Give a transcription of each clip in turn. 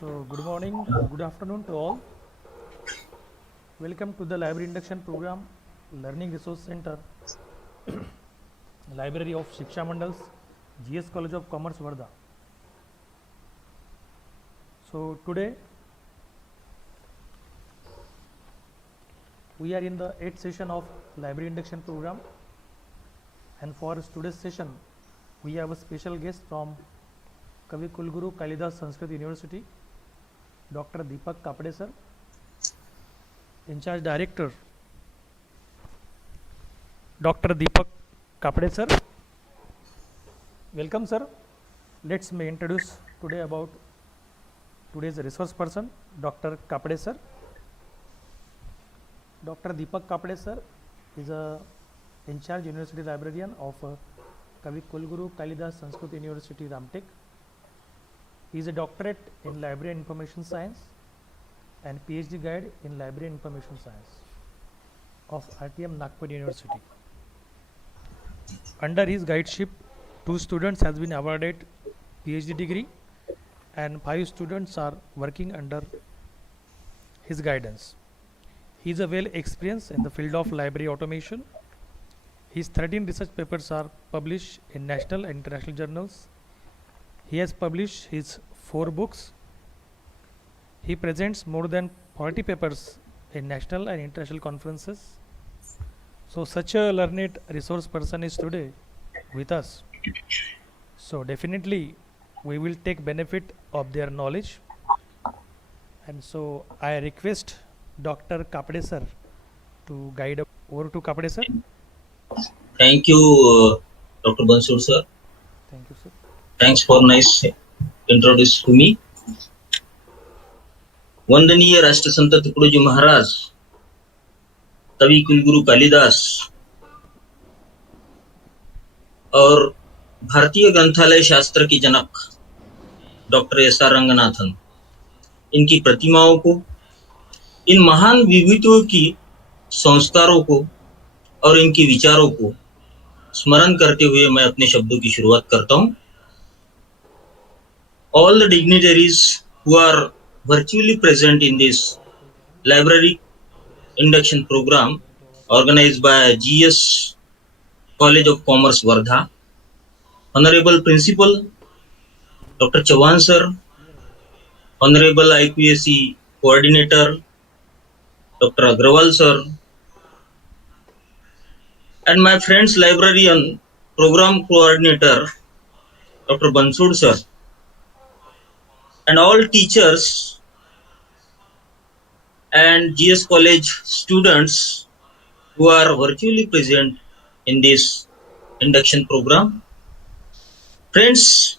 So, good morning, good afternoon to all. Welcome to the Library Induction Program, Learning Resource Center, Library of Shiksha Mandals, GS College of Commerce, Varda. So, today we are in the 8th session of Library Induction Program, and for today's session, we have a special guest from Kavi Kulguru Kalidas Sanskrit University, Dr. Deepak Kapade sir, in-charge director, Dr. Deepak Kapade sir. Welcome sir. Let's me introduce today about today's resource person, Dr. Kapade sir. Dr. Deepak Kapade sir is a in-charge university librarian of Kavi Kulguru Kalidas Sanskrit University, Ramtek. He is a doctorate in Library and Information Science and PhD guide in Library and Information Science of RTM Nagpur University. Under his guideship, 2 students has been awarded PhD degree and 5 students are working under his guidance. He is a well experienced in the field of library automation. His 13 research papers are published in national and international journals. He has published his 4 books. He presents more than 40 papers in national and international conferences. So such a learned resource person is today with us. So definitely we will take benefit of their knowledge. And so I request Dr. Kapade sir to guide over to Kapade sir. Thank you, Dr. Bansur sir. Thank you sir. Thanks for nice introduce to me. वंदनीय राष्ट्रसंत तुकडोजी महाराज, कवि कुलगुरु कालिदास और भारतीय ग्रंथालय शास्त्र के जनक doctor SR. Ranganathan, इनकी प्रतिमाओं को, इन महान विभूतियों की संस्कारों को और इनके विचारों को स्मरण करते हुए मैं अपने शब्दों की शुरुआत करता हूं. All the dignitaries who are virtually present in this library induction program organized by GS College of Commerce, Wardha, Honorable Principal Dr. Chauhan sir, Honorable IPSC Coordinator Dr. Agrawal sir, and my friends librarian Program Coordinator Dr. Bansur sir, and all teachers and GS College students who are virtually present in this induction program. Friends,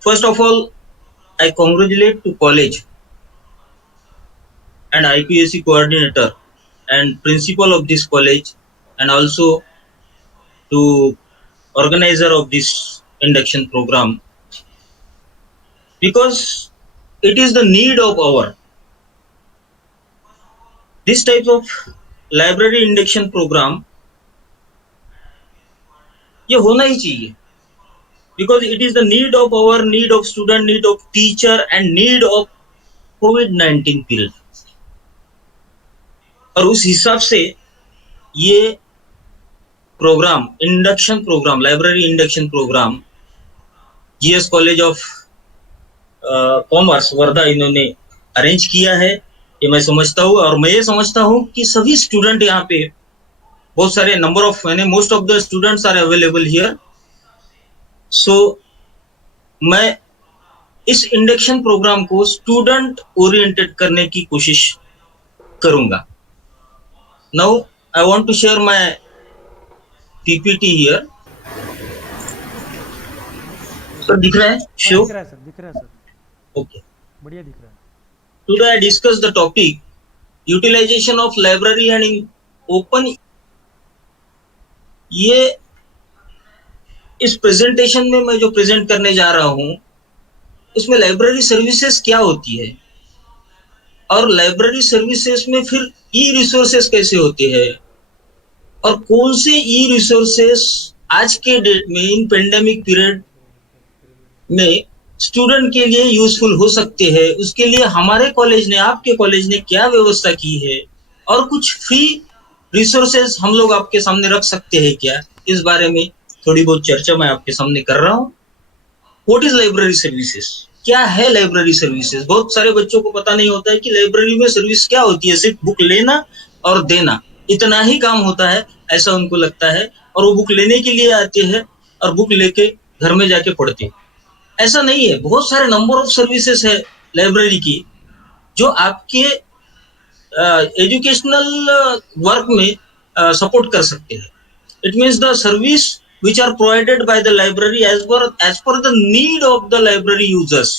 first of all, I congratulate to college and IPSC coordinator and principal of this college, and also to organizer of this induction program, because it is the need of our this type of library induction program. ये होना ही चाहिए, because it is the need of our, need of student, need of teacher and need of COVID-19 period. और उस हिसाब से ये program, induction program, library induction program GS college of commerce Wardha इन्होंने arrange किया है, ये मैं समझता हूँ. और मैं ये समझता हूँ कि सभी स्टूडेंट यहाँ पे, बहुत सारे number of, most of the students are available here. So मैं इस इंडक्शन प्रोग्राम को स्टूडेंट ओरिएंटेड करने की कोशिश करूंगा. Now I want to share my PPT here. Sir दिख रहा है शो? दिख रहा है सर. ओके, बढ़िया दिख रहा है. Today I discuss the topic utilization of library and in open. ये इस प्रेजेंटेशन में मैं जो प्रेजेंट करने जा रहा हूं, उसमें लाइब्रेरी सर्विसेज क्या होती है और लाइब्रेरी सर्विसेज में फिर ई रिसोर्सेज कैसे होते हैं और कौन से ई रिसोर्सेज आज के डेट में इन पेंडेमिक पीरियड में स्टूडेंट के लिए यूजफुल हो सकते हैं, उसके लिए हमारे कॉलेज ने, आपके कॉलेज ने क्या व्यवस्था की है, और कुछ फ्री रिसोर्सेज हम लोग आपके सामने रख सकते हैं क्या, इस बारे में थोड़ी बहुत चर्चा मैं आपके सामने कर रहा हूँ। What is library services? क्या है लाइब्रेरी सर्विसेज? बहुत सारे बच्चों को पता नहीं होता है कि लाइब्रेरी में सर्विस क्या होती है। सिर्फ बुक लेना और देना, इतना ही काम होता है, ऐसा उनको लगता है, और वो बुक लेने के लिए आते हैं और बुक लेके घर में जाके पढ़ते हैं। ऐसा नहीं है, बहुत सारे नंबर ऑफ सर्विसेज है लाइब्रेरी की जो आपके एजुकेशनल वर्क में सपोर्ट कर सकते हैं। It means the service which are provided by the library as per the need of the library users.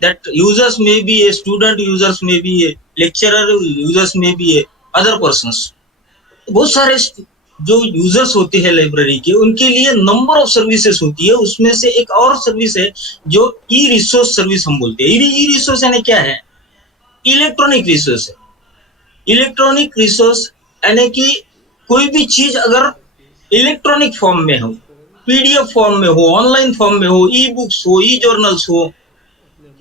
That users may be a student, users may be a lecturer, users may be a other persons. बहुत सारे जो users होते हैं library के, उनके लिए number of services होती है। उसमें से एक और सर्विस है जो ई रिसोर्स सर्विस हम बोलते हैं। ई रिसोर्स यानी क्या है? इलेक्ट्रॉनिक रिसोर्स है। इलेक्ट्रॉनिक रिसोर्स यानी कि कोई भी चीज अगर इलेक्ट्रॉनिक फॉर्म में हो, पीडीएफ फॉर्म में हो, ऑनलाइन फॉर्म में हो, ई बुक्स हो, ई जर्नल्स हो,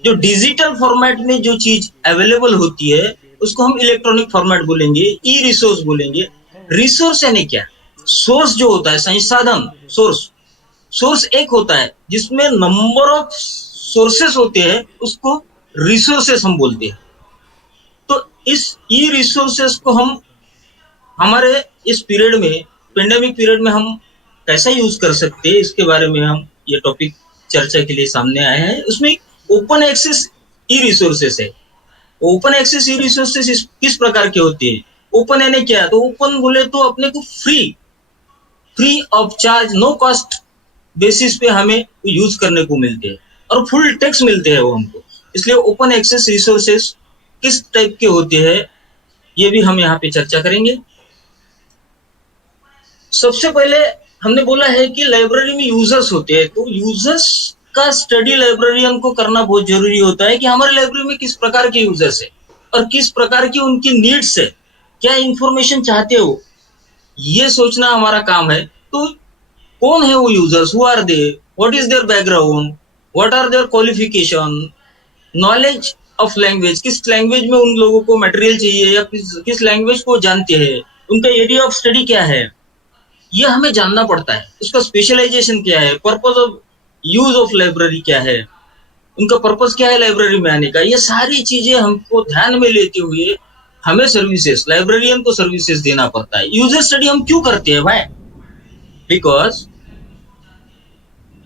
जो डिजिटल फॉर्मेट में जो चीज अवेलेबल होती है उसको हम इलेक्ट्रॉनिक फॉर्मेट बोलेंगे, ई रिसोर्स बोलेंगे। रिसोर्स यानी क्या? सोर्स जो होता है, संसाधन, सोर्स एक होता है जिसमें नंबर ऑफ सोर्सेस होते हैं, उसको रिसोर्सेस हम बोलते हैं। तो इस ई रिसोर्सेस को हम हमारे इस पीरियड में, पेंडेमिक पीरियड में, हम कैसा यूज कर सकते हैं, इसके बारे में हम ये टॉपिक चर्चा के लिए सामने आए हैं। उसमें ओपन एक्सेस ई रिसोर्सेस है। ओपन एक्सेस ई रिसोर्सेस किस प्रकार के होते हैं? ओपन यानी क्या? तो ओपन बोले तो अपने को free of charge, no cost basis पे हमें यूज करने को मिलते हैं और फुल टैक्स मिलते हैं वो हमको। इसलिए ओपन एक्सेस रिसोर्सेस किस टाइप के होते हैं ये भी हम यहाँ पे चर्चा करेंगे। सबसे पहले हमने बोला है कि लाइब्रेरी में यूजर्स होते हैं, तो यूजर्स का स्टडी लाइब्रेरियन को करना बहुत जरूरी होता है कि हमारे लाइब्रेरी में किस प्रकार के यूजर्स है और किस प्रकार की उनकी नीड्स है, क्या इंफॉर्मेशन चाहते हो, ये सोचना हमारा काम है। तो कौन है वो users? Who are they? What is their background? What are their qualification? Knowledge of language, किस लैंग्वेज में उन लोगों को मटेरियल चाहिए या किस लैंग्वेज को जानते हैं, उनका एरिया ऑफ स्टडी क्या है, ये हमें जानना पड़ता है। उसका स्पेशलाइजेशन क्या है, purpose of use of library क्या है, उनका पर्पस क्या है लाइब्रेरी में आने का, ये सारी चीजें हमको ध्यान में लेते हुए हमें सर्विसेज, लाइब्रेरियन को सर्विसेज देना पड़ता है। यूजर स्टडी हम क्यों करते हैं भाई? Because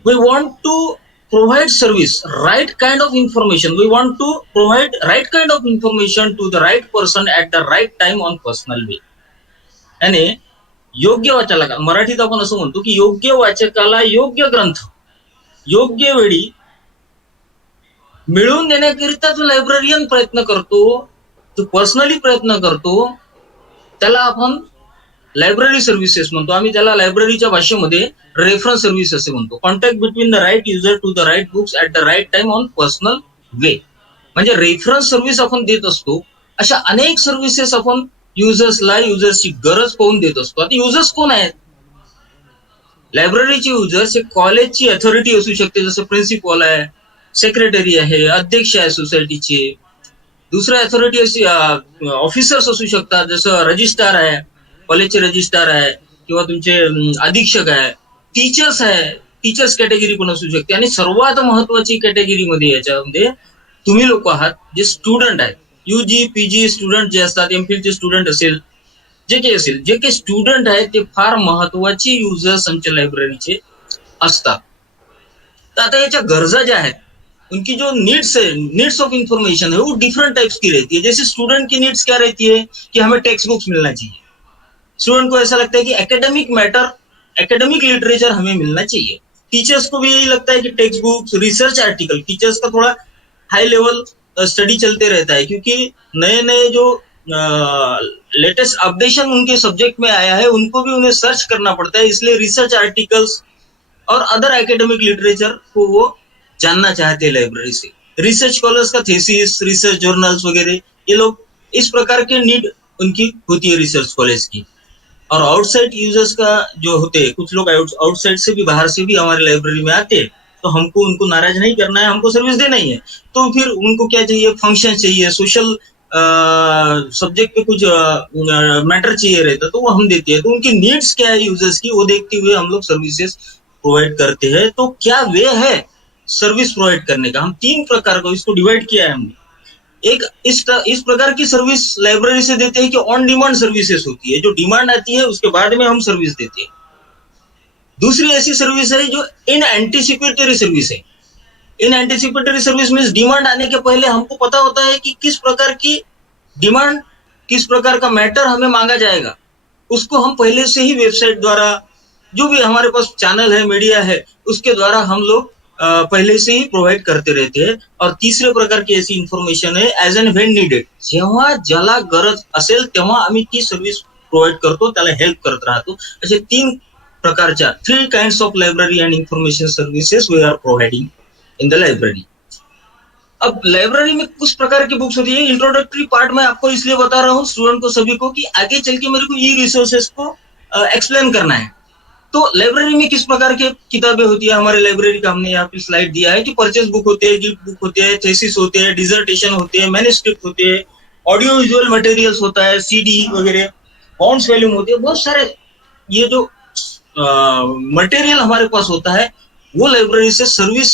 we want to provide service, right kind of information. We want to provide right kind of information to the right person at the right time on personal way. यानी योग्य वाचकाला, मराठीत आपण असं म्हणतो की योग्य वाचकाला योग्य ग्रंथ योग्य वेळी मिळवून देण्याकरिता जो लायब्ररियन प्रयत्न करतो, जो पर्सनली प्रयत्न करतो, त्याला आपण लायब्ररी सर्व्हिसेस म्हणतो. आम्ही त्याला लायब्ररीच्या भाषेमध्ये रेफरन्स सर्व्हिस असे म्हणतो. Contact between the right user to the right books at the right time on personal way. म्हणजे रेफरन्स सर्व्हिस आपण देत असतो. अशा अनेक सर्व्हिसेस आपण युजर्सला युजर्सची गरज पाहून देत असतो. आता युजर्स कोण आहेत? लायब्ररीचे युजर्स हे कॉलेजची अथॉरिटी असू शकते, जसं प्रिन्सिपल आहे, सेक्रेटरी आहे, अध्यक्ष आहे सोसायटीचे. दुसऱ्या अथॉरिटी अशी ऑफिसर्स असू शकतात, जसं रजिस्ट्रार आहे, कॉलेजचे रजिस्ट्रार आहे, किंवा तुमचे अधीक्षक आहे, टीचर्स आहे, टीचर्स कॅटेगरी पण असू शकते. आणि सर्वात महत्वाची कॅटेगरी मध्ये याच्यामध्ये तुम्ही लोक आहात जे स्टुडंट आहेत. यूजी पीजी स्टुडंट जे असतात, एमफिलचे स्टुडंट असेल, जे काही स्टुडंट आहेत ते फार महत्वाची युजर्स आमच्या लायब्ररीचे असतात. तर आता याच्या गरजा ज्या आहेत, उनकी जो नीड्स है, नीड्स ऑफ इंफॉर्मेशन है, वो डिफरेंट टाइप्स की रहती है. जैसे स्टूडेंट की नीड्स क्या रहती है कि हमें टेक्स्ट बुक्स मिलना चाहिए. स्टूडेंट को ऐसा लगता है कि एकेडमिक मैटर, एकेडमिक लिटरेचर हमें मिलना चाहिए. टीचर्स को भी यही लगता है कि text books, research article, teachers का थोड़ा हाई लेवल स्टडी चलते रहता है, क्योंकि नए नए जो लेटेस्ट अपडेशन उनके सब्जेक्ट में आया है उनको भी उन्हें सर्च करना पड़ता है. इसलिए रिसर्च आर्टिकल्स और अदर एकेडमिक लिटरेचर को वो जानना चाहते हैं लाइब्रेरी से. रिसर्च स्कॉलर्स का थीसिस, रिसर्च जर्नल्स वगैरह, ये लोग इस प्रकार के नीड उनकी होती है रिसर्च कॉलेज की. और आउटसाइड यूजर्स का जो होते हैं, कुछ लोग आउटसाइड से भी, बाहर से भी हमारे लाइब्रेरी में आते हैं, तो हमको उनको नाराज नहीं करना है, हमको सर्विस देना ही है। तो फिर उनको क्या चाहिए, फंक्शन चाहिए, सोशल सब्जेक्ट पे कुछ मैटर चाहिए रहता, तो वो हम देते हैं। तो उनकी नीड्स क्या है यूजर्स की, वो देखते हुए हम लोग सर्विसेज प्रोवाइड करते हैं। तो क्या वे है सर्विस प्रोवाइड करने का, हम 3 प्रकार का इसको डिवाइड किया है हमने। एक इस प्रकार की सर्विस लाइब्रेरी से देते हैं कि ऑन डिमांड सर्विसेज होती है, जो डिमांड आती है उसके बाद में हम सर्विस देते हैं। दूसरी ऐसी सर्विस है जो इन एंटीसिपेटरी सर्विस है। इन एंटीसिपेटरी सर्विस मीन्स डिमांड आने के पहले हमको पता होता है कि किस प्रकार की डिमांड, किस प्रकार का मैटर हमें मांगा जाएगा, उसको हम पहले से ही वेबसाइट द्वारा, जो भी हमारे पास चैनल है, मीडिया है, उसके द्वारा हम लोग पहले से ही प्रोवाइड करते रहते हैं। और तीसरे प्रकार की ऐसी इन्फॉर्मेशन है एज एन व्हेन नीडेड, जेव्हा ज्याला गरज असेल तेव्हा आम्ही ती सर्व्हिस प्रोवाइड करतो, त्याला हेल्प करत राहतो। असे 3 प्रकारच्या 3 kinds of library and information services we are providing in the library. अब लाइब्रेरी में कुछ प्रकार की बुक्स होती है। इंट्रोडक्टरी पार्ट में आपको इसलिए बता रहा हूँ स्टूडेंट को, सभी को, कि आगे चल के मेरे को ई रिसोर्सेज को एक्सप्लेन करना है। तो लाइब्रेरी में किस प्रकार की किताबें होती है, हमारे लाइब्रेरी का हमने यहाँ पे स्लाइड दिया है कि परचेस बुक होते हैं, गिफ्ट बुक होते हैं, थेसिस होते हैं, डिजर्टेशन होते हैं, मैन्युस्क्रिप्ट होते हैं, ऑडियो विजुअल मटेरियल्स होता है, सीडी वगैरह, बाउंड्स वॉल्यूम होते हैं, बहुत सारे ये जो मटेरियल हमारे पास होता है, वो लाइब्रेरी से सर्विस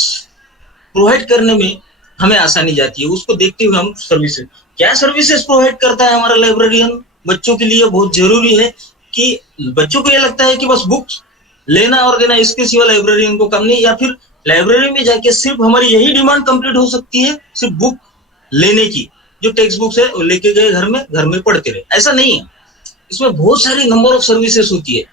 प्रोवाइड करने में हमें आसानी जाती है। उसको देखते हुए हम सर्विसेज, क्या सर्विसेज प्रोवाइड करता है हमारा लाइब्रेरियन बच्चों के लिए, बहुत जरूरी है कि बच्चों को ये लगता है कि बस बुक्स लेना और देना, इसके सिवा लाइब्रेरियन को काम नहीं, या फिर लाइब्रेरी में जाके सिर्फ हमारी यही डिमांड कंप्लीट हो सकती है सिर्फ बुक लेने की, जो टेक्स्ट बुक्स है वो लेके गए घर में पढ़ते रहे, ऐसा नहीं है। इसमें बहुत सारी नंबर ऑफ सर्विसेज होती है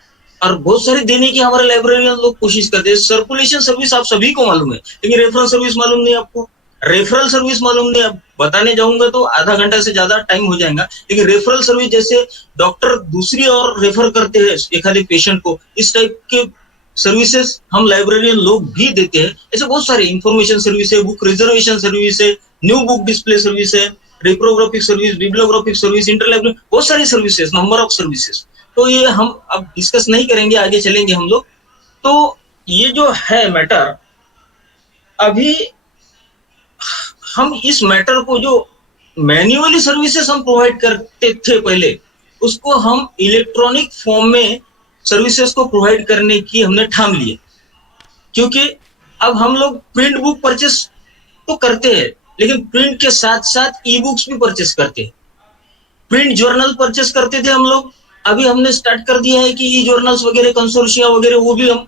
और बहुत सारी देने की हमारे लाइब्रेरियन लोग कोशिश करते हैं। सर्कुलेशन सर्विस आप सभी को मालूम है, लेकिन रेफरल सर्विस मालूम नहीं आपको। रेफरल सर्विस मालूम नहीं, अब बताने जाऊंगा तो आधा घंटा से ज्यादा टाइम हो जाएगा। लेकिन रेफरल सर्विस, जैसे डॉक्टर दूसरी और रेफर करते हैं एक पेशेंट को, इस टाइप के सर्विसेज हम लाइब्रेरियन लोग भी देते हैं। ऐसे बहुत सारे इंफॉर्मेशन सर्विस है, बुक रिजर्वेशन सर्विस है, न्यू बुक डिस्प्ले सर्विस है, रिप्रोग्राफिक सर्विस, बिब्लियोग्राफिक सर्विस, इंटरलाइब्रेरी, बहुत सारी सर्विसेज, नंबर ऑफ सर्विसेज। तो ये हम अब डिस्कस नहीं करेंगे, आगे चलेंगे हम लोग। तो ये जो है मैटर, अभी हम इस मैटर को, जो मैन्युअली सर्विसेज हम प्रोवाइड करते थे पहले, उसको हम इलेक्ट्रॉनिक फॉर्म में सर्विसेज को प्रोवाइड करने की हमने ठान लिए। क्योंकि अब हम लोग प्रिंट बुक परचेस तो करते हैं, लेकिन प्रिंट के साथ साथ ई बुक्स भी परचेस करते हैं। प्रिंट जर्नल परचेस करते थे हम लोग, अभी हमने स्टार्ट कर दिया है कि ई जर्नल्स वगैरह, कंसोर्शिया वगैरह, वो भी हम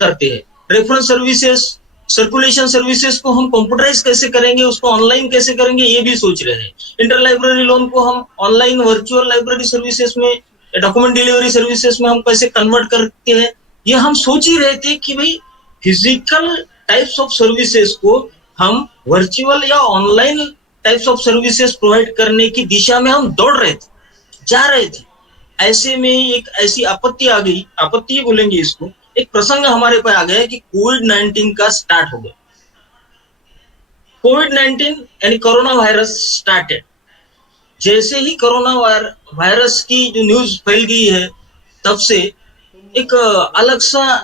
करते हैं। रेफरेंस सर्विसेज, सर्कुलेशन सर्विसेज को हम कंप्यूटराइज कैसे करेंगे, उसको ऑनलाइन कैसे करेंगे, ये भी सोच रहे हैं। इंटर लाइब्रेरी लोन को हम ऑनलाइन वर्चुअल लाइब्रेरी सर्विसेज में, डॉक्यूमेंट डिलीवरी सर्विसेज में हम कैसे कन्वर्ट करते हैं, ये हम सोच ही रहे थे कि भाई फिजिकल टाइप्स ऑफ सर्विसेज को हम वर्चुअल या online types of services provide करने की दिशा में हम दौड़ रहे थे, जा रहे थे। ऐसे में एक ऐसी आपत्ति आ गई, आपत्ति बोलेंगे इसको, एक प्रसंग हमारे पे आ गया कि कोविड-19 का स्टार्ट हो गया। कोविड-19 यानी कोरोना वायरस स्टार्टेड। जैसे ही कोरोना वायरस की जो न्यूज फैल गई है, तब से एक अलग सा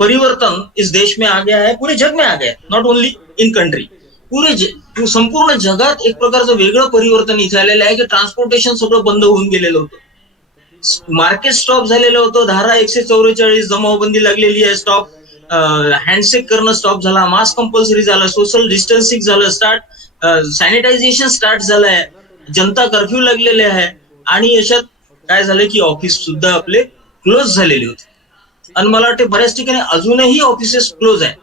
परिवर्तन इस देश में आ गया है, पूरे जग में आ गया, नॉट ओनली इन कंट्री, पूरे संपूर्ण जगात एक प्रकारचं वेगळं परिवर्तन इथे आलेलं आहे की ट्रान्सपोर्टेशन सगळं बंद होऊन गेलेलं होतं, मार्केट स्टॉप झालेलं होतं, धारा 144 जमावबंदी लागलेली आहे, स्टॉप, हँडशेक करणं स्टॉप झाला, मास्क कंपल्सरी झाला, सोशल डिस्टन्सिंग झालं स्टार्ट, सॅनिटायझेशन स्टार्ट झालंय, जनता कर्फ्यू लागलेले आहे, आणि याच्यात काय झालं की ऑफिस सुद्धा आपले क्लोज झालेले होते, आणि मला वाटते बऱ्याच ठिकाणी अजूनही ऑफिसेस क्लोज आहे।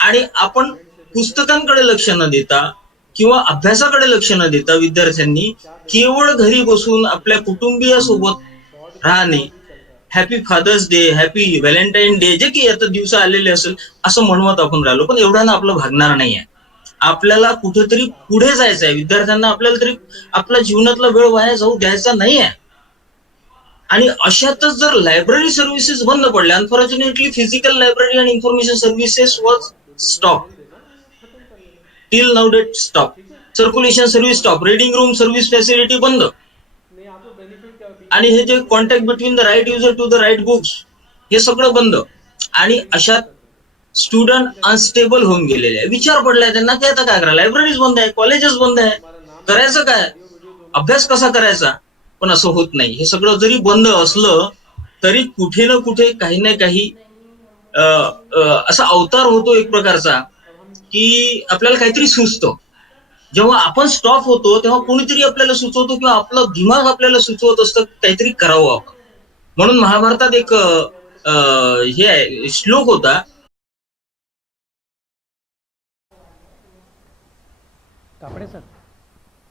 आणि आपण पुस्तकांकडे लक्ष न देता किंवा अभ्यासाकडे लक्ष न देता विद्यार्थ्यांनी केवळ घरी बसून आपल्या कुटुंबियासोबत राहणे, happy father's day, happy Valentine day, जे की आता दिवस आलेले असेल असं म्हणवत आपण राहिलो, पण एवढ्यानं आपलं भागणार नाही आहे। आपल्याला कुठेतरी पुढे जायचं आहे, विद्यार्थ्यांना आपल्याला तरी आपल्या जीवनातला वेळ वाया जाऊ द्यायचा नाही आहे। आणि अशातच जर लायब्ररी सर्व्हिसेस बंद पडल्या, अनफॉर्च्युनेटली फिजिकल लायब्ररी आणि information services was stop, till now date stop, circulation service stop, reading room service facility बंद, आणि हे जे contact between the right user to the right books, हे सगळं बंद। आणि अशात स्टुडंट अनस्टेबल होऊन गेलेले आहे. विचार पडलाय त्यांना की आता काय करा, लायब्ररीज बंद आहे, कॉलेजेस बंद आहे, करायचं काय, अभ्यास कसा करायचा. पण असं होत नाही. हे सगळं जरी बंद असलं तरी कुठे ना कुठे काही ना काही असा अवतार होतो एक प्रकारचा, की आपल्याला काहीतरी सुचतं. जेव्हा आपण स्टॉप होतो तेव्हा कोणीतरी आपल्याला सुचवतो किंवा आपलं दिमाग आपल्याला सुचवत असतं काहीतरी करावं आपण. म्हणून महाभारतात एक हे आहे, श्लोक होता. कापडे सर,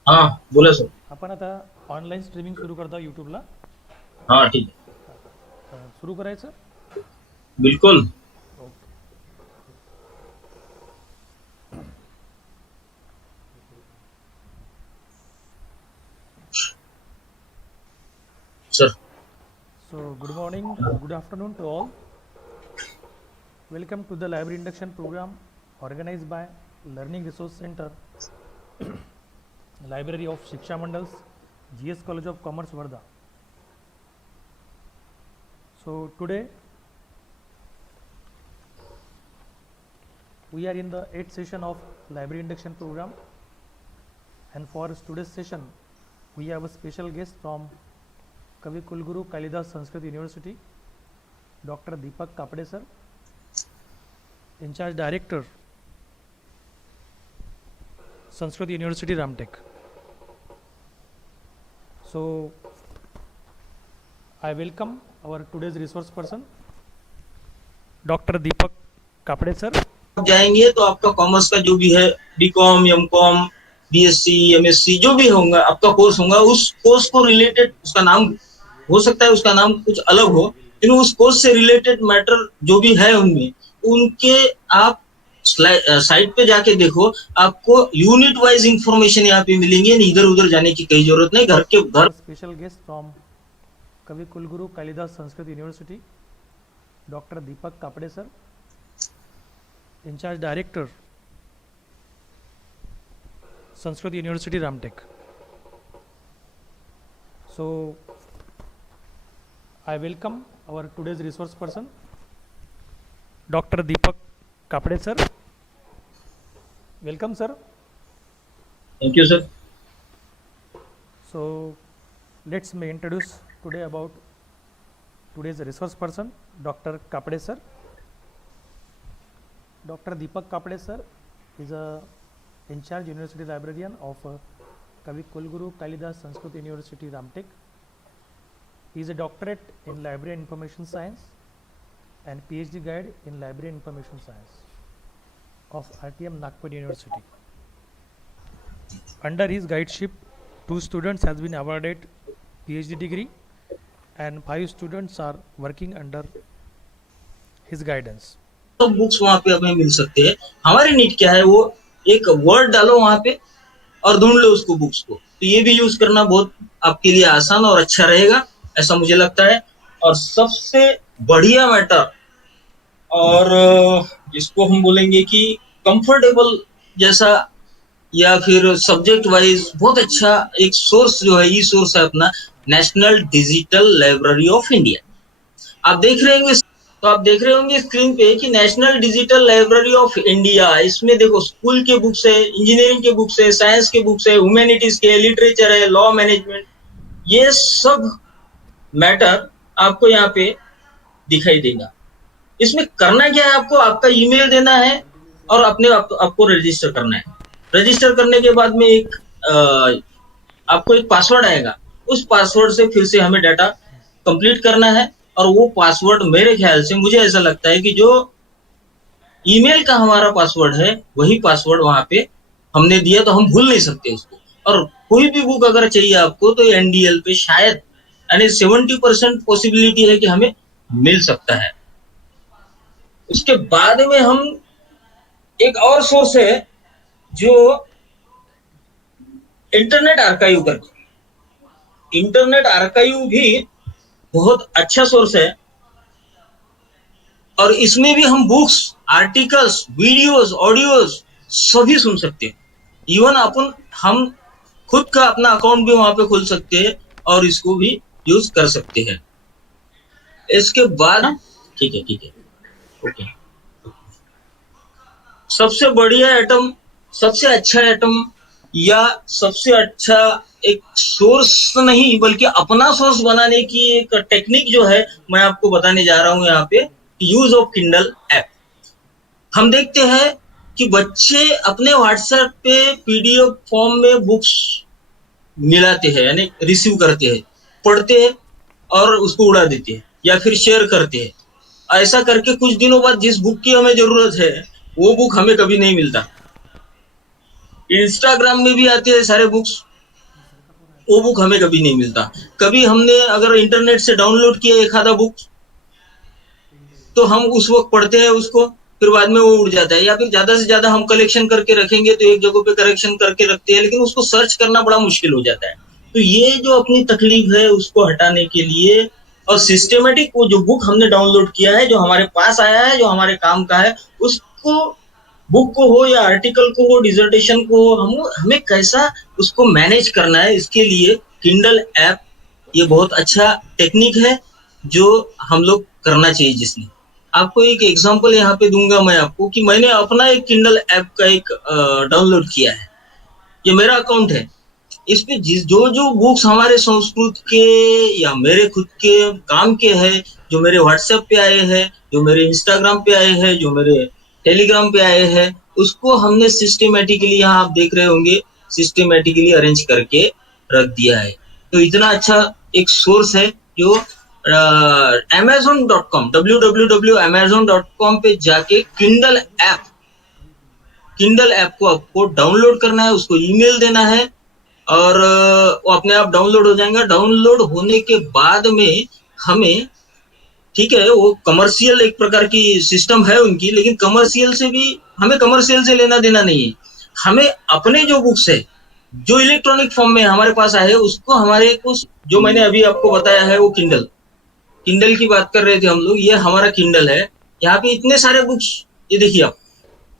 हा, बोला सर. आपण आता ऑनलाईन स्ट्रीमिंग सुरू करता यूट्यूबला. हा, ठीक आहे. सुरू करायचं. बिलकुल. Okay. Sir. So, good morning, good afternoon to all. Welcome to the library induction program organized by Learning Resource Center, Library of Shiksha Mandals, GS College of Commerce, Varda. So, today we are in the 8th session of library induction program, and for today's session we have a special guest from Kavi Kulguru Kalidas Sanskrit University, Dr. Deepak Kapde sir, in charge director, Sanskrit University, Ramtek. So, I welcome our today's resource person, Dr. Deepak Kapde sir. आप जाएंगे तो आपका commerce का जो भी है, BCom, MCom, BSc, MSc जो भी होगा आपका कोर्स होगा, उस कोर्स को रिलेटेड, उसका नाम हो सकता है, उसका नाम कुछ अलग हो, लेकिन उस कोर्स से रिलेटेड मैटर जो भी है उनमें, उनके आप साइट पे जाके देखो, आपको यूनिट वाइज इंफॉर्मेशन यहाँ पे मिलेंगे. इधर उधर जाने की कई जरूरत नहीं. घर के घर. Special guest from Kavi Kulaguru Kalidas Sanskrit university, doctor Deepak Kapade sir, in charge director, Sanskrit University, Ramtek. So, I welcome our today's resource person, Dr. Deepak Kapde sir. Welcome sir. Thank you sir. So, let's me introduce today about today's resource person, Dr. Kapde sir. Dr. Deepak Kapde sir is a in charge university librarian of Kavi Kulguru Kalidas Sanskrit University, Ramtek. He is a doctorate in library and information science and PhD guide in library and information science of RTM Nagpur University. Under his guideship, 2 students has been awarded PhD degree and 5 students are working under his guidance. तो books वहां पे हमें मिल सकते हैं. हमारी need क्या है, वो एक वर्ड डालो वहां पे और ढूंढ लो उसको, बुक्स को. तो ये भी यूज करना बहुत आपके लिए आसान और अच्छा रहेगा, ऐसा मुझे लगता है. और सबसे बढ़िया मैटर, और जिसको हम बोलेंगे कि कंफर्टेबल जैसा या फिर सब्जेक्ट वाइज बहुत अच्छा एक सोर्स जो है, ई सोर्स है अपना, national digital library of India. आप देख रहे होंगे, तो आप देख रहे होंगे स्क्रीन पे कि national digital library of India. इसमें देखो स्कूल के बुक्स है, इंजीनियरिंग के बुक्स है, साइंस के बुक्स है, ह्यूमैनिटीज के, लिटरेचर है, लॉ मैनेजमेंट, ये सब मैटर आपको यहाँ पे दिखाई देगा. इसमें करना क्या है, आपको आपका ईमेल देना है और अपने आपको रजिस्टर करना है. रजिस्टर करने के बाद में एक आपको एक पासवर्ड आएगा. उस पासवर्ड से फिर से हमें डाटा कंप्लीट करना है. और वो पासवर्ड मेरे ख्याल से, मुझे ऐसा लगता है कि जो ईमेल का हमारा पासवर्ड है वही पासवर्ड वहां पे हमने दिया, तो हम भूल नहीं सकते उसको. और कोई भी बुक अगर चाहिए आपको तो एनडीएल पे शायद यानी 70% पॉसिबिलिटी है कि हमें मिल सकता है. उसके बाद में हम एक और सोर्स है जो इंटरनेट आर्काइव करके, इंटरनेट आर्काइव भी बहुत अच्छा सोर्स है. और इसमें भी हम बुक्स, आर्टिकल्स, वीडियोस, ऑडियोज सभी सुन सकते हैं. इवन हम खुद का अपना अकाउंट भी वहां पे खोल सकते हैं और इसको भी यूज कर सकते हैं. इसके बाद ठीक है, ओके. सबसे बढ़िया आइटम, सबसे अच्छा आइटम या सबसे अच्छा एक सोर्स नहीं बल्कि अपना सोर्स बनाने की एक टेक्निक जो है मैं आपको बताने जा रहा हूं यहाँ पे, यूज ऑफ किंडल ऐप। हम देखते हैं कि बच्चे अपने व्हाट्सएप पे पीडीएफ फॉर्म में बुक्स मिलाते हैं, यानी रिसीव करते हैं, पढ़ते हैं और उसको उड़ा देते हैं या फिर शेयर करते हैं। ऐसा करके कुछ दिनों बाद जिस बुक की हमें जरूरत है वो बुक हमें कभी नहीं मिलता। इंस्टाग्राम में भी आते हैं सारे बुक्स, वो बुक हमें कभी नहीं मिलता। कभी हमने अगर इंटरनेट से डाउनलोड किया एक आधा बुक तो हम उस वक्त पढ़ते हैं उसको, फिर बाद में वो उड़ जाता है, या फिर ज्यादा से ज्यादा हम कलेक्शन करके रखेंगे तो एक जगह पे करेक्शन करके रखते हैं, लेकिन उसको सर्च करना बड़ा मुश्किल हो जाता है। तो ये जो अपनी तकलीफ है उसको हटाने के लिए और सिस्टमेटिक वो जो बुक हमने डाउनलोड किया है, जो हमारे पास आया है, जो हमारे काम का है, उसको बुक को हो या आर्टिकल को हो, डिजर्टेशन को हो, हमें कैसा उसको मैनेज करना है, इसके लिए किंडल ऐप ये बहुत अच्छा टेक्निक है जो हम लोग करना चाहिए। जिसमें आपको एक एग्जांपल यहाँ पे दूंगा मैं आपको कि मैंने अपना एक किंडल ऐप का एक डाउनलोड किया है। ये मेरा अकाउंट है, इस पे जो जो बुक्स हमारे संस्कृत के या मेरे खुद के काम के हैं, जो मेरे व्हाट्सएप पे आए हैं, जो मेरे इंस्टाग्राम पे आए हैं, जो मेरे टेलीग्राम पे आए हैं, उसको हमने सिस्टमेटिकली, यहाँ आप देख रहे होंगे, सिस्टमेटिकली अरेंज करके रख दिया है। तो इतना अच्छा एक सोर्स है जो amazon.com www.amazon.com पे जाके किंडल ऐप को आपको डाउनलोड करना है, उसको ईमेल देना है और वो अपने आप डाउनलोड हो जाएगा। डाउनलोड होने के बाद में हमें, ठीक है, वो कमर्शियल एक प्रकार की सिस्टम है उनकी, लेकिन कमर्शियल से भी हमें कमर्शियल से लेना देना नहीं है। हमें अपने जो बुक्स है जो इलेक्ट्रॉनिक फॉर्म में हमारे पास आए उसको, हमारे कुछ जो मैंने अभी आपको बताया है वो किंडल की बात कर रहे थे हम लोग, ये हमारा किंडल है। यहाँ पे इतने सारे बुक्स, ये देखिए आप,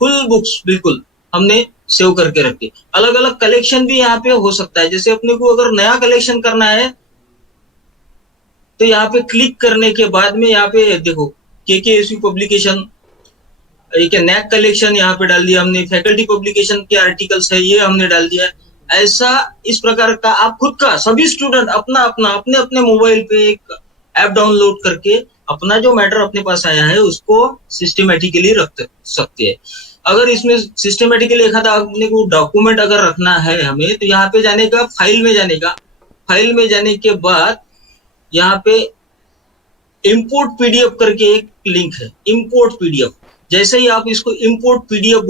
फुल बुक्स बिल्कुल हमने सेव करके रखे। अलग अलग कलेक्शन भी यहाँ पे हो सकता है, जैसे अपने को अगर नया कलेक्शन करना है तो यहाँ पे क्लिक करने के बाद में यहाँ पे देखो के पब्लिकेशन, एक नैक कलेक्शन यहाँ पे डाल दिया हमने, फैकल्टी पब्लिकेशन के आर्टिकल्स है ये हमने डाल दिया। ऐसा इस प्रकार का आप खुद का सभी स्टूडेंट अपना अपना अपने अपने मोबाइल पे एक ऐप डाउनलोड करके अपना जो मैटर अपने पास आया है उसको सिस्टमेटिकली रख सकते हैं। अगर इसमें सिस्टमेटिकली एक आधा अपने को डॉक्यूमेंट अगर रखना है हमें, तो यहाँ पे जाने का, फाइल में जाने का, फाइल में जाने के बाद यहाँ पे इंपोर्ट पीडीएफ करके एक लिंक है, इंपोर्ट पीडीएफ। जैसे ही आप इसको इंपोर्ट पीडीएफ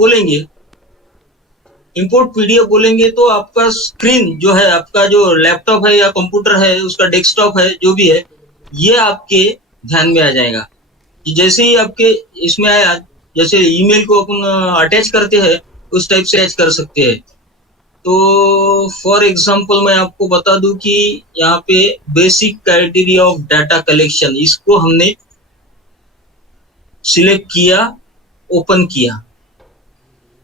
बोलेंगे तो आपका स्क्रीन जो है, आपका जो लैपटॉप है या कंप्यूटर है, उसका डेस्कटॉप है जो भी है, ये आपके ध्यान में आ जाएगा। जैसे ही आपके इसमें आया, जैसे ईमेल को अपन अटैच करते हैं उस टाइप से अटैच कर सकते हैं। तो फॉर एग्जांपल मैं आपको बता दूं कि यहाँ पे basic criteria of data collection, इसको हमने सिलेक्ट किया, ओपन किया,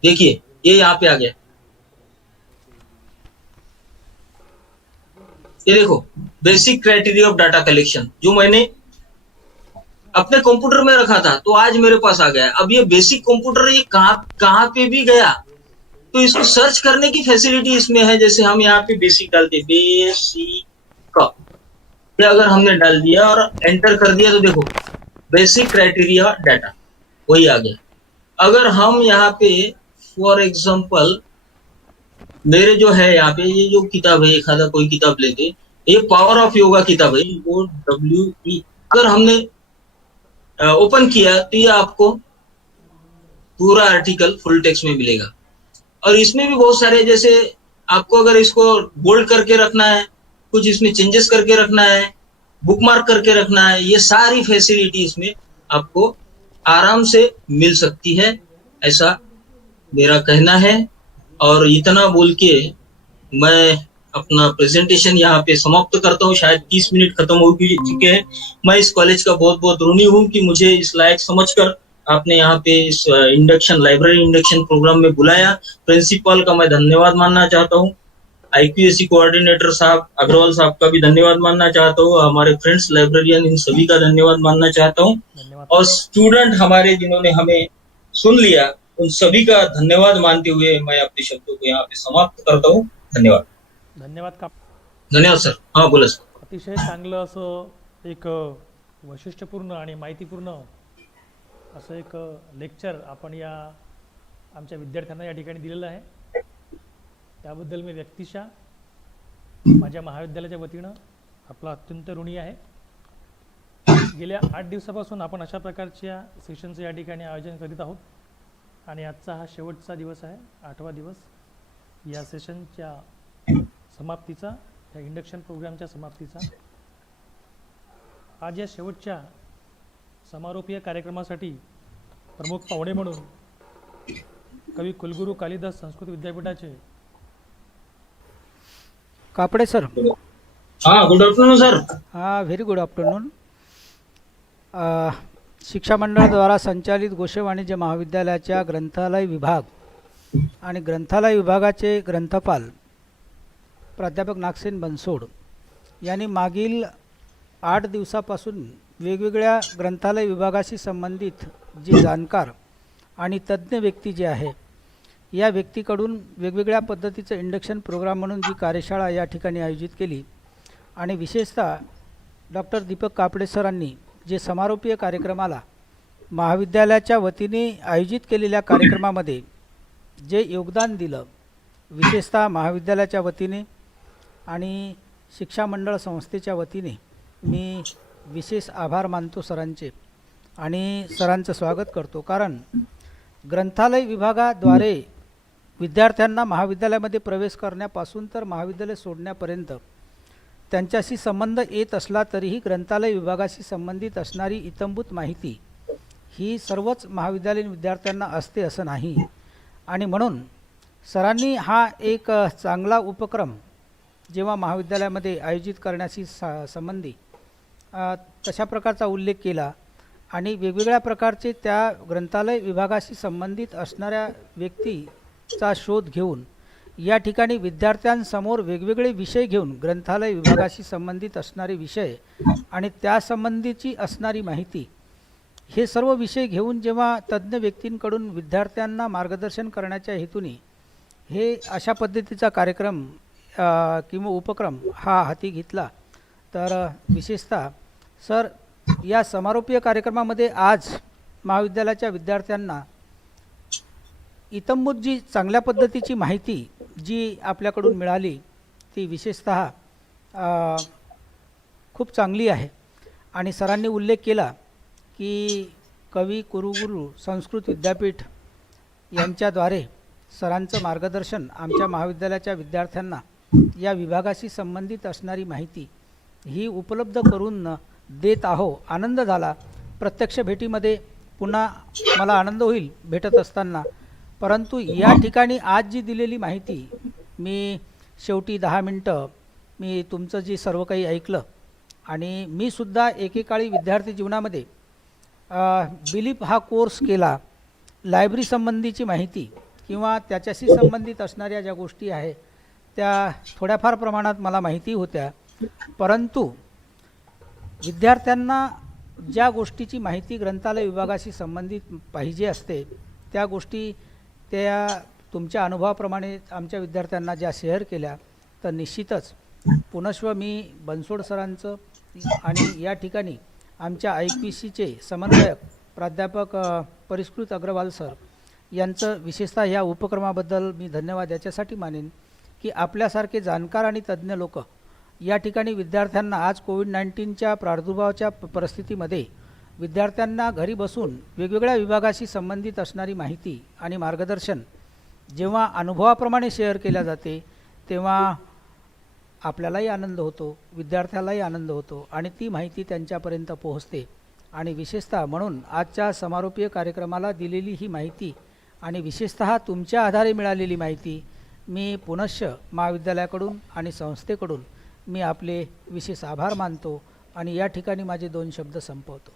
देखिए ये यहाँ पे आ गया। ये देखो basic criteria of data collection, जो मैंने अपने कंप्यूटर में रखा था तो आज मेरे पास आ गया। अब ये बेसिक कंप्यूटर ये कहाँ पे भी गया तो इसको सर्च करने की फैसिलिटी इसमें है। जैसे हम यहाँ पे बेसिक डालते, बेसिक, ये अगर हमने डाल दिया और एंटर कर दिया तो देखो बेसिक क्राइटेरिया डाटा वही आ गया। अगर हम यहाँ पे फॉर एग्जांपल मेरे जो है यहाँ पे ये जो किताब है, एक आधा कोई किताब लेते, ये पावर ऑफ योगा किताब है, वो WE, अगर हमने ओपन किया तो ये आपको पूरा आर्टिकल फुल टेक्स्ट में मिलेगा। और इसमें भी बहुत सारे, जैसे आपको अगर इसको बोल्ड करके रखना है, कुछ इसमें चेंजेस करके रखना है, बुकमार्क करके रखना है, ये सारी फैसिलिटी इसमें आपको आराम से मिल सकती है, ऐसा मेरा कहना है। और इतना बोल के मैं अपना प्रेजेंटेशन यहाँ पे समाप्त करता हूँ। शायद 30 मिनट खत्म हो चुके हैं। मैं इस कॉलेज का बहुत बहुत ऋणी हूँ कि मुझे इस लायक समझकर आपने यहाँ पे इस लाइब्रेरी इंडक्शन प्रोग्राम में बुलाया। प्रिंसिपल का मैं धन्यवाद मानना चाहता हूँ, IQAC कोऑर्डिनेटर साहब अग्रवाल साहब का भी धन्यवाद मानना चाहता हूँ, हमारे फ्रेंड्स लाइब्रेरियन इन सभी का धन्यवाद मानना चाहता हूँ, और स्टूडेंट हमारे जिन्होंने हमें सुन लिया उन सभी का धन्यवाद मानते हुए मैं अपने शब्दों को यहाँ पे समाप्त करता हूँ. धन्यवाद. धन्यवाद का धन्यवाद सर. हाँ बोला सर. अतिशय चांगलं असं एक वैशिष्ट्यपूर्ण आणि माहितीपूर्ण असं एक लेक्चर आपण या आमच्या विद्यार्थ्यांना या ठिकाणी दिलेलं आहे. त्याबद्दल मी व्यक्तिशः माझ्या महाविद्यालयाच्या वतीनं आपला अत्यंत ऋणी आहे. गेल्या 8 दिवसापासून आपण अशा प्रकारच्या सेशनचं या ठिकाणी आयोजन करीत आहोत आणि आजचा हा शेवटचा दिवस आहे, 8वा दिवस या सेशनच्या समाप्तीचा, या इंडक्शन प्रोग्रामच्या समाप्तीचा. आज या शेवटच्या समारोपीय कार्यक्रमासाठी प्रमुख पाहुणे म्हणून कवी कुलगुरू कालिदास संस्कृत विद्यापीठाचे कापडे सर. हाँ good afternoon sir. Very good afternoon. शिक्षा मंडळाद्वारा संचालित गोष्ठ वाणिज्य महाविद्यालयाच्या ग्रंथालय विभाग आणि ग्रंथालय विभागाचे ग्रंथपाल प्राध्यापक नागसेन बनसोड यांनी मागील 8 दिवसापासून वेगवेगळ्या ग्रंथालय विभागाशी संबंधित जे जाणकार आणि तज्ज्ञ व्यक्ती जे आहे या व्यक्तीकडून वेगवेगळ्या पद्धतीचं इंडक्शन प्रोग्राम म्हणून जी कार्यशाळा या ठिकाणी आयोजित केली आणि विशेषतः डॉक्टर दीपक कापडे सरांनी जे समारोपीय कार्यक्रमाला महाविद्यालयाच्या वतीने आयोजित केलेल्या कार्यक्रमामध्ये जे योगदान दिलं, विशेषतः महाविद्यालयाच्या वतीने आणि शिक्षा मंडळ संस्थेच्या वतीने मी विशेष आभार मानतो सरांचे आणि सरांचं स्वागत करतो. कारण ग्रंथालय विभागाद्वारे विद्यार्थ्यांना महाविद्यालयामध्ये प्रवेश करण्यापासून तर महाविद्यालय सोडण्यापर्यंत त्यांच्याशी संबंध येत असला तरीही ग्रंथालय विभागाशी संबंधित असणारी इत्थंभूत माहिती ही सर्वच महाविद्यालयीन विद्यार्थ्यांना असते असं नाही. आणि म्हणून सरांनी हा एक चांगला उपक्रम जेव्हा महाविद्यालयामध्ये आयोजित करण्याशी संबंधी तशा प्रकारचा उल्लेख केला आणि वेगवेगळ्या प्रकारचे त्या ग्रंथालय विभागाशी संबंधित असणाऱ्या व्यक्तीचा शोध घेऊन या ठिकाणी विद्यार्थ्यांसमोर वेगवेगळे विषय घेऊन ग्रंथालय विभागाशी संबंधित असणारे विषय आणि त्यासंबंधीची असणारी माहिती हे सर्व विषय घेऊन जेव्हा तज्ज्ञ व्यक्तींकडून विद्यार्थ्यांना मार्गदर्शन करण्याच्या हेतूने हे अशा पद्धतीचा कार्यक्रम किंवा उपक्रम हा हाती घेतला. तर विशेषतः सर या समारोपीय कार्यक्रमामध्ये आज महाविद्यालयाच्या विद्यार्थ्यांना इत्थंभूत जी चांगल्या पद्धतीची माहिती जी आपल्याकडून मिळाली ती विशेषतः खूप चांगली आहे. आणि सरांनी उल्लेख केला की कवी कुलगुरू संस्कृत विद्यापीठ यांच्याद्वारे सरांचं मार्गदर्शन आमच्या महाविद्यालयाच्या विद्यार्थ्यांना या विभागाशी संबंधित असणारी माहिती ही उपलब्ध करून देत आहो. आनंद झाला. प्रत्यक्ष भेटीमध्ये पुन्हा मला आनंद होईल भेटत असताना, परंतु या ठिकाणी आज जी दिलेली माहिती मी शेवटी 10 मिनटं मी तुमचं जी सर्व काही ऐकलं आणि मी सुद्धा एकेकाळी विद्यार्थी जीवनामध्ये बिलीप हा कोर्स केला. लायब्ररी संबंधीची माहिती किंवा त्याच्याशी संबंधित असणाऱ्या ज्या गोष्टी आहे त्या थोड्याफार प्रमाणात मला माहिती होत्या, परंतु विद्यार्थ्यांना ज्या गोष्टीची माहिती ग्रंथालय विभागाशी संबंधित पाहिजे असते त्या गोष्टी त्या तुमच्या अनुभवाप्रमाणे आमच्या विद्यार्थ्यांना ज्या शेअर केल्या, तर निश्चितच पुनश्व मी बनसोड सरांचं आणि या ठिकाणी आमच्या IPCचे समन्वयक प्राध्यापक परिष्कृत अग्रवाल सर यांचं विशेषतः या उपक्रमाबद्दल मी धन्यवाद याच्यासाठी मानेन की आपल्यासारखे जाणकार आणि तज्ज्ञ लोक या ठिकाणी विद्यार्थ्यांना आज कोविड-19च्या प्रादुर्भावाच्या परिस्थितीमध्ये विद्यार्थ्यांना घरी बसून वेगवेगळ्या विभागाशी संबंधित असणारी माहिती आणि मार्गदर्शन जेव्हा अनुभवाप्रमाणे शेअर केल्या जाते तेव्हा आपल्यालाही आनंद होतो, विद्यार्थ्यालाही आनंद होतो आणि ती माहिती त्यांच्यापर्यंत पोहोचते. आणि विशेषतः म्हणून आजच्या समारोपीय कार्यक्रमाला दिलेली ही माहिती आणि विशेषतः तुमच्या आधारे मिळालेली माहिती मी पुनश्च महाविद्यालयाकडून आणि संस्थेकडून मी आपले विशेष आभार मानतो आणि या ठिकाणी माझे 2 शब्द संपवतो.